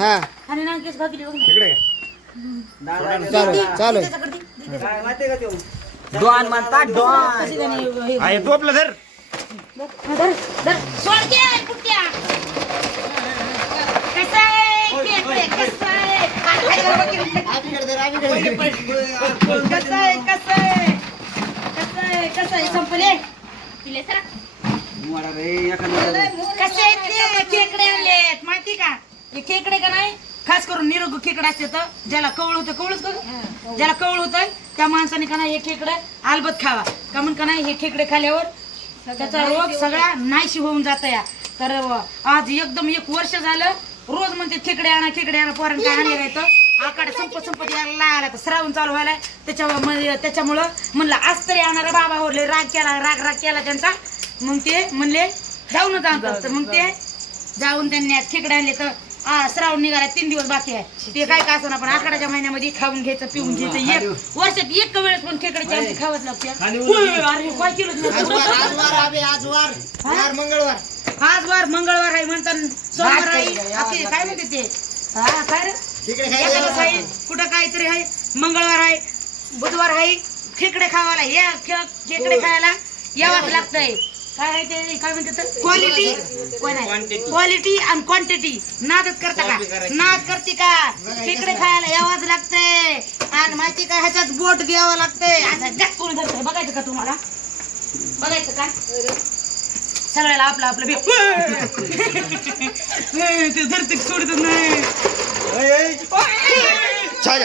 हा. इकडे चालू चालू डॉन म्हणतात डॉन. आहे तो आपलं धर. कसं आहे, कसं आहे? संपले? पिले सरा. कसे आहेत ते? खेकडे आणलेत माहिती का? हे खेकडे का नाही? खास करून निरोग खेकडे असते तर ज्याला कवळ होतं कवळच का ग? ज्याला कवळ होतं त्या माणसाने का नाही हे खेकडे आलबत खावा. का म्हण का नाही हे खेकडे खाल्यावर त्याचा रोग सगळा नाहीशी होऊन जात या. तर आज एकदम एक वर्ष झालं रोज म्हणते खेकडे आणा खेकडे आणा पोरण काय आणले राहतं आकडे संपत संपत यायला लागला. तर श्रावण चालू व्हायला त्याच्यामुळे त्याच्यामुळं म्हणलं आज तरी आणणारा बाबा होरले. राग केला राग राग केला त्यांचा. मग ते म्हणले जाऊनच आणतात तर मग ते जाऊन त्यांनी आज खेकडे आणले तर आ, श्रावण निघाला तीन दिवस बाकी आहे. ते काय का असं पण आकडाच्या महिन्यामध्ये खाऊन घ्यायचं पिऊन घ्यायचं एक वर्षात एक वेळेस पण खेकड्याची आमची खावच लागते. होय, अरे काय केलं आज तुम्ही? वार आबे, मंगळवार. आज वार मंगळवार आहे म्हणतात सोमवार आहे. आपली काय म्हणते ते? हा काय रे? तिकडे आहे? कुठं काहीतरी आहे. मंगळवार आहे बुधवार आहे खेकडे खावायला या खे- खेकडे खायला यावंच लागतंय. काय आहे ते? काय म्हणतात क्वालिटी क्वालिटी आणि क्वांटिटी नादच करता का? नाद करते का? खेकडे खायला यावंच लागतंय. आणि माहिती का ह्याच्यात बोट घ्यावं लागतंय. असं जास्त कोणी बघायचं का तुम्हाला? बघायचं का? सगळ्याला आपलं आपलं बे ते धरते सोडतच नाही.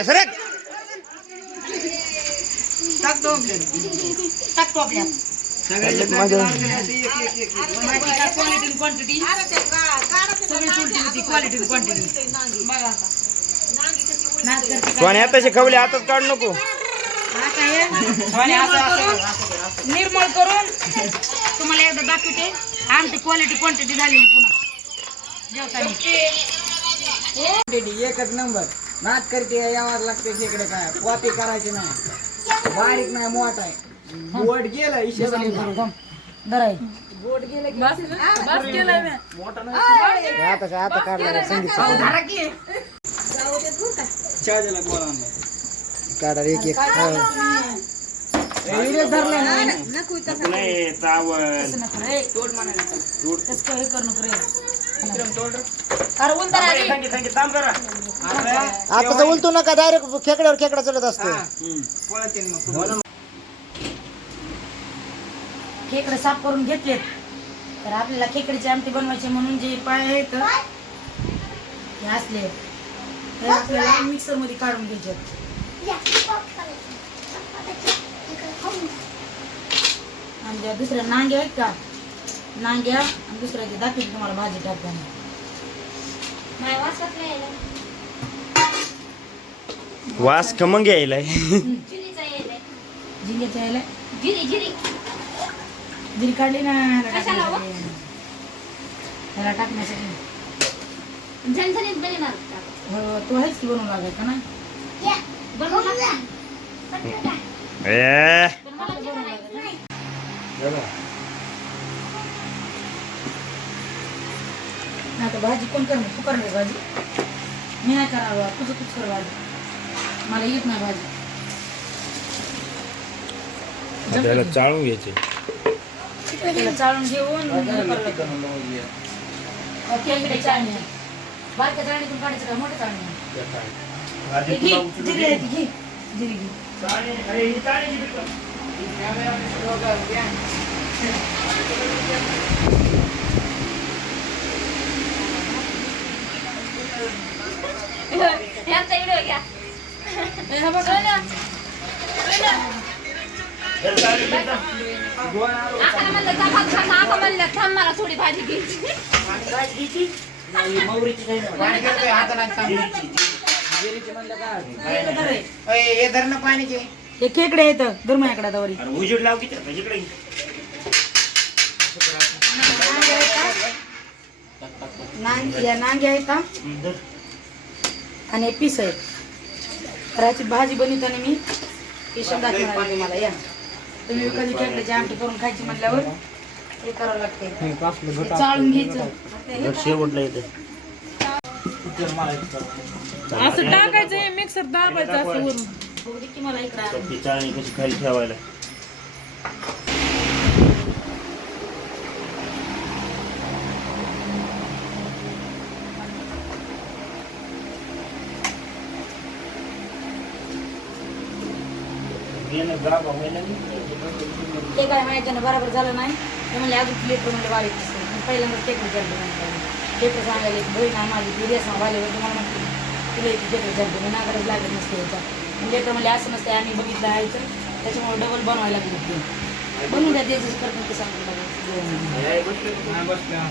सरक टाकतो टाकतो आपल्या क्वालिटी क्वांटिटी क्वालिटी क्वांटिटी बघा आता. शिकवले हातात काढू नको. आता हे निर्मळ करून तुम्हाला एकदा दाखवते. आमची क्वालिटी क्वांटिटी झालेली पुन्हा. जेवताना. एकच नंबर नाच करते यावर लागते खेकडे काय. कॉपी करायची नाही. बारीक नाही मोठा आहे. बोट गेलं इशे दराई आता काय आता काढला संगीत काढा एक एक. हो. धरले ना. नाही. चावल. तसं नको. रे तसं काय हे करू नको रे. अरे उलटा रे थँक्यू थँक्यू थांब जरा आता उलटू नका डायरेक्ट खेकड्यावर खेकडा चलत असतो खेकडे साफ करून घेतलेत. तर आपल्याला खेकडीची आमटी बनवायची म्हणून जे पाय आहेत हे असले. ते आपल्याला मिक्सरमध्ये काढून घ्यायचे आणि ज्या दुसऱ्या नांग्या आहेत का? नांग्या आणि दुसऱ्या ते दाखवते तुम्हाला भाजी टाकताना वास खमंग यायलाय. झिंग्याच्या यायला जिरी काढली ना ह्याला टाकण्यासाठी. ह्याला टाकण्यासाठी हो तो आहेच की बनवून लागाय का ना ए नाही तर भाजी कोण करणार तू करणार भाजी मी नाही करावं तुझं तूच कर भाजी मला येत नाही भाजी त्याला चाळून घ्यायचे त्याला चाळून घेऊन खेकडे चाळणी आहे. बारक्या चाळणीतून काढायचं का मोठ्या चाळणी घे जिरी आहे ती घे जिरी घे ए, हा बघ. मला थोडी भाजी घ्यायची भाजी घ्यायची हे खेकडे आहेत धर माझ्याकडे आता वरी अरे उजेड लाव किती इकडे नांग्या आहेत. आणि पीस आहेत ह्याची भाजी बनवताना मी पेशंट दाखवणार आहे तुम्हाला या तुम्ही कधी आमटी करून खायची म्हणल्यावर हे करावं लागते चाळून घ्यायचं. घट शेवटला येते असं टाकायचं मिक्सर दाबायचं असं वरून. बघू दे की मला इकडं चाळणी कशी खाली ठेवायला. ते काय माहिती ना बरोबर झालं नाही. ते म्हणले अजून लेकर म्हणजे दिसते. मी पहिल्यांदा टेकर झालं टेकर सांगायला एक बहीण रेस वाले होते मला म्हणते तुला इथे टेकर झालं मी नागरच लागत नसते याचा म्हणजे लेकर म्हणजे असं नसते आम्ही बघितलं यायचं त्याच्यामुळे डबल बनवायला लागले ते. बनवून द्या ते जसं करतात ते सांगतो नाही बसल्या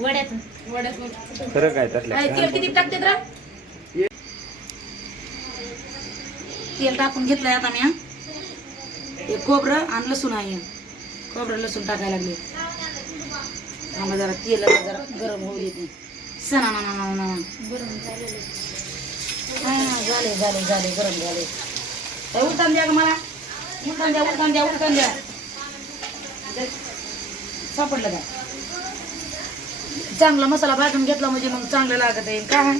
वड्यात खरं काय त्यातल्या काय तेल किती टाकते तर? तेल टाकून घेतलंय आता मी हा. खोबरं आणि लसूण आहे. खोबरं लसूण टाकायला लागले. आम्हाला जरा तेल जरा गरम होऊ देते. सणा ना ना ना हा झाले झाले झाले गरम झाले. उलटान द्या ग मला. उलटान द्या उलटान द्या उलटान द्या. सापडलं का? चांगला मसाला भाजून घेतला म्हणजे मग चांगलं लागत येईल काय?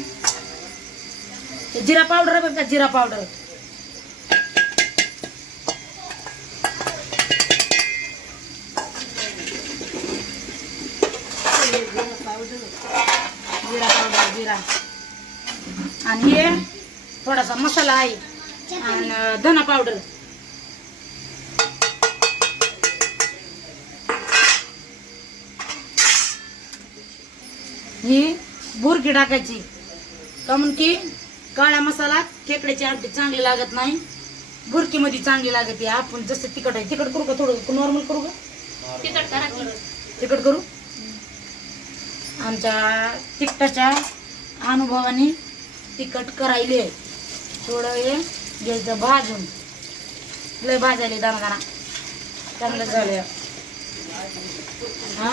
ते जिरा पावडर आहे बघ का? जिरा पावडर. जिरा पावडर जिरा. आणि हे थोडासा मसाला आहे. आणि धना पावडर. ही बुरकी टाकायची. कामून की काळा मसाला खेकड्याची आमटी चांगली लागत नाही. बुरकीमध्ये चांगली लागते. आपण जसं तिखट आहे तिखट करू का थोडं? नॉर्मल करू का? तिखट करा. तिखट करू? आमच्या तिखटाच्या अनुभवाने तिखट करायले. थोडं हे घ्यायचं भाजून. लय भाजायले दाना दाना चांगलं झालं. हा?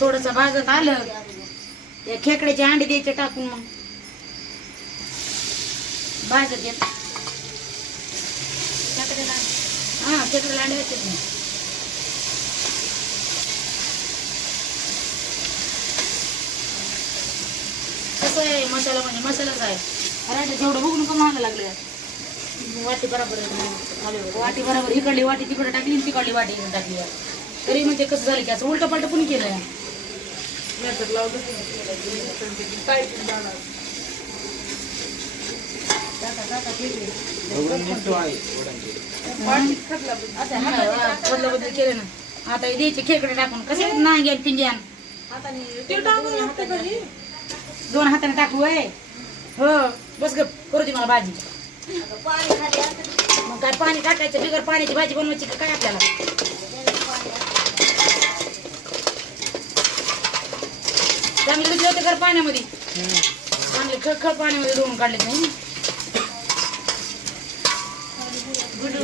थोडंसं भाजत आलं या खेकड्याचे अंडे द्यायचे टाकून मग. भाजत येत. हा खेकड्याला अंडे द्यायचे. कसं आहे मसाला म्हणजे मसालाच आहे. अरे जेवढं बघून का महाग लागले. वाटी बरोबर आहे. वाटी बरोबर. इकडली वाटी तिकडे टाकली तिकडली वाटी इकडे टाकली. तरी म्हणजे कसं झालं की असं उलट पालट कोणी केलं. बदल. बदल केले ना. आता हे द्यायचे खेकडे टाकून. कसे दोन हाताने टाकू आहे हो बस ग करू दे मला भाजी. मग काय पाणी टाकायचं? बिगर पाण्याची भाजी बनवायची का काय आपल्याला? चांगले दिसले होते कर पाण्यामध्ये चांगले खळखळ पाण्यामध्ये धुवून काढले नाही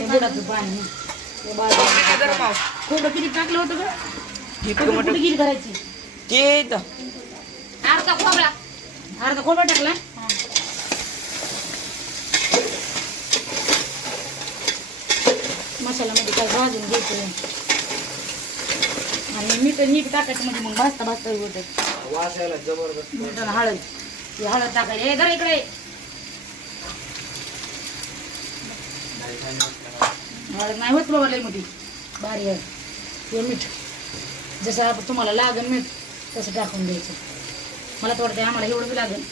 बुडाचं पाणी. हे बाजूला. खोबरं किती टाकलं होतं का गेली करायची? अर्धा खोबरा. अर्धा खोबरं टाकला? मसाल्यामध्ये काय भाजून घ्यायचं? आणि मीठ मीठ टाकायचं म्हणजे मग भाजता भाजता होतं. वास यायला जबरदस्त हळद. ही हळद टाकायची. हे धर इकडे. हळद नाही होत बाबा लई मोठी. बारी आहे. हे मीठ. जसं आपण तुम्हाला लागेल मीठ तसं टाकून द्यायचं. मला तर वाटतं आम्हाला एवढं बी लागेल.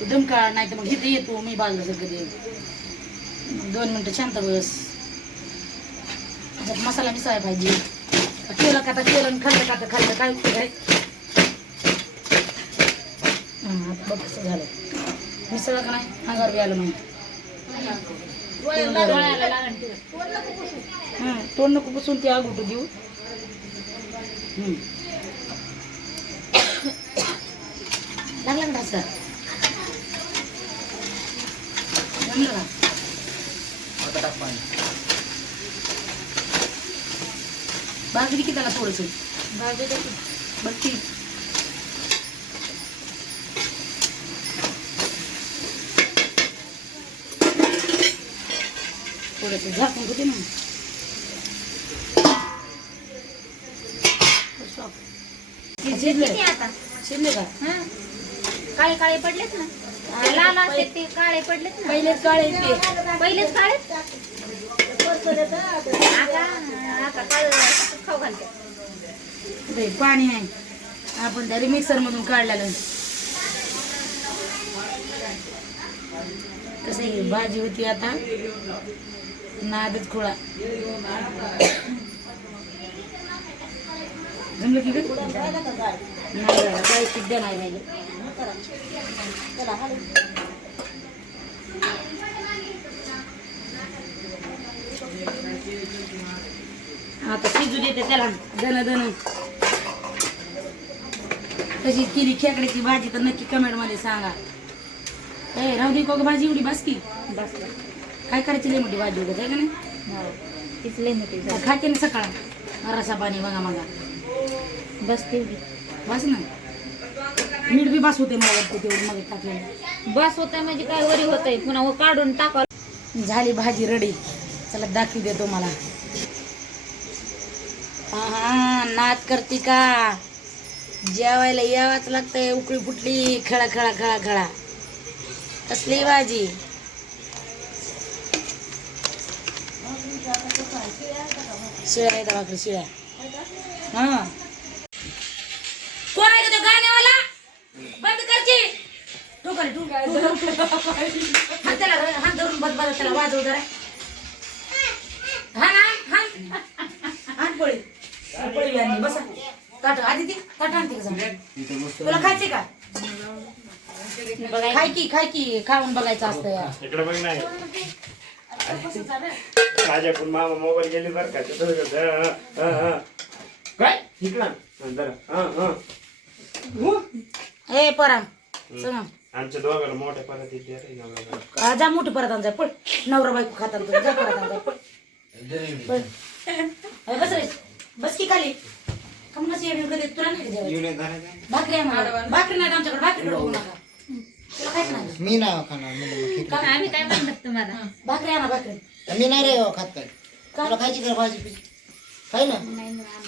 ते नाही तर मग इथे येतो मी बाजूला सगळं येतो दोन मिनटं शांत बस. मसाला मिसायला पाहिजे. केलं का तर केलं खाल्लं का तर खाल्लं? काय उपयोग आहे? हा बघ कसं झालं मिसळ का नाही? अंगावर बी आलं माहिती तोंड नको बसून ती आग उठू देऊ. लागला का ढासका? जमलं का? आता टाक पाणी भाजली की त्याला थोडस? भाजी. बघ ती थोडस झाकून होते ना. शिजले किती आता? शिजले का? हं? काळे काळे पडलेत ना? लाल असते ते काळे पडलेत ना? पहिले काळे ते पहिलेच काळे? खाऊ घालते. पाणी आहे. आपण त्या मिक्सर मधून काढलेलं कसं भाजी होती आता. नादच खोळा. जमलं की नाही काही सिद्ध नाही राहिले आता शिजू देते त्याला दन दन तशी केली खेकड्याची भाजी तर नक्की कमेंटमध्ये सांगा. ए राहू दे का भाजी एवढी बसती. बस काय करायची लई मोठी भाजी वगैरे आहे का नाही? तीच लई मोठी झाली. खाते ना सकाळ. रसा पाणी बघा मगा. बस तेवढी बस ना. मीठ बी बस होते मला वाटतं तेवढं मग टाकलेलं. बस होतंय म्हणजे काय वरी होतंय? पुन्हा काढून टाकावं. झाली भाजी रेडी चला दाखवी देतो मला. हा नाद करते का? जेवायला यावाच लागतंय उकळी फुटली खळा खळा खळा खळा कसली भाजी? शिळ्या आहेत भाकरी शिळ्या हा. कोण आहे का तो गाण्यावाला? बंद करची. तू कर तू हात त्याला हात धरून बद बद त्याला वाजव जरा. हा ना हान. हान पळी. पळी आणली बसा. ताट आधी ती ताट आणते का? तुला खायचे का? खाय की खाय की खाऊन बघायचं असतं यार इकडे बघ नाही माझ्या पण मामा मोबाईल गेली बरं का? तिथं. हं, हं, हं. काय? इकडं हं, जरा हं, हं. ए पराम. सांग आमच्या दोघांना मोठ्या परत येते रे नवरा. जा मोठी परत आण जा. पळ. नवरा बायको खातात तुम्ही जा परत आण जा पळ. पळ. अरे बस रे. बस की खाली. कम बस उघडे तुला नाही का जेवायचं? भाकरी आहे मला. भाकरी नाही आमच्याकडे भाकरी बघू नका. तुला खायचं नाही? मी नाही खाणार मी नाही. आम्ही काय म्हणतात तुम्हाला? भाकरी आणा भाकरी. मी नाही रे हो खात काय तुला खायची का भाजी पिची खाय ना.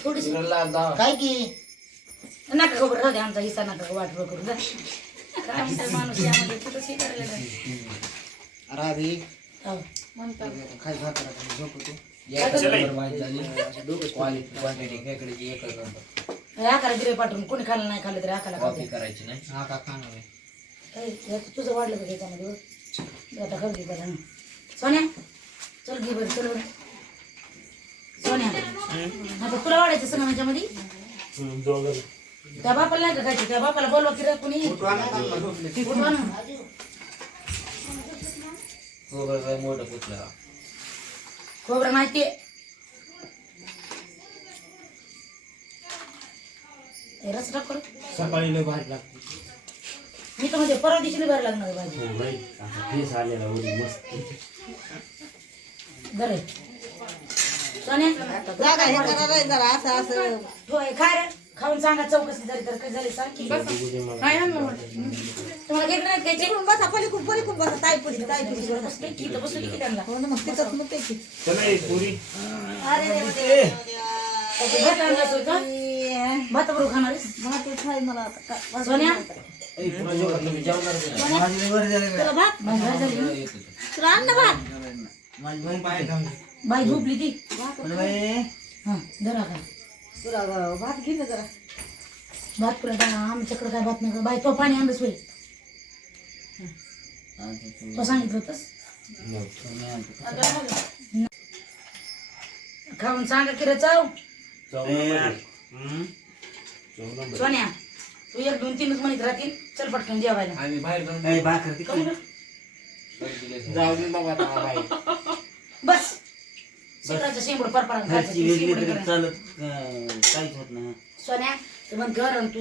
थोडीशी. काय की. नका खबर राहू दे आमचा हिस्सा नका वाटलं करू जा. काय म्हणतात माणूस यामध्ये कुठं शिकायला नाही. राधी. हो. भाकर आता झोप हे गिरे पाठवून कोणी खाल्लं नाही खाल्लं तरी आकाला खाऊ दे. हा का खाणार आहे? तुझं वाढलं का त्याच्यामध्ये बघ. आता खाऊ दे हं. सोन्या? चल घे बरं चल बरं. सोन्या आता तुला वाढायचं सगळं माझ्यामध्ये? त्या बापाला नाही का खायचं? त्या बापाला बोलवा की रे कुणी? उठवा ना. खोबरं नाही ते रस टाक करू सकाळी लय भारी लागते. मी तर म्हणजे परवा दिवशी भरायला लागणार भाजी. हो बाई आता तेच आलेला उडी मस्त. बरे. सोन्या? जागा हे जरा असं असं. होय खाय रे. खाऊन सांगा चौकशी झाली तर काय झाली सांग की काय आणलं मग? तुम्हाला घेतलं नाही इकडून बसा पलीकडून पलीकडून बसा. ताई पुढे ताई पुढे. बसले की इथं बसली की त्यांना? हो ना मग तिथंच मग ते की. चला एक पुरी. त्याचे भात आणला का? भात बरोबर खाणार मला आता. सोन्या? तुला भात? भात भात. भात बाई झोपली ती. हा जरा तुला भात घे ना जरा. भात पुरा का आमच्याकडे काय भात नाही बाई तो पाणी आणलंच होईल तो सांगितलं होतंस? खाऊन सांगा की रे चाव. सोन्या तू एक दोन तीनच म्हणत राहतील. चल पटकन जेवायला. आम्ही बाहेर जाऊन ए, भाकर. जाऊ दे बाबा आता बाई. बस. शिकराचं शेंबूड परपरा घरची वेगळी तरी चालत अं, काहीच होत नाही. सोन्या ते मग घर आणि तू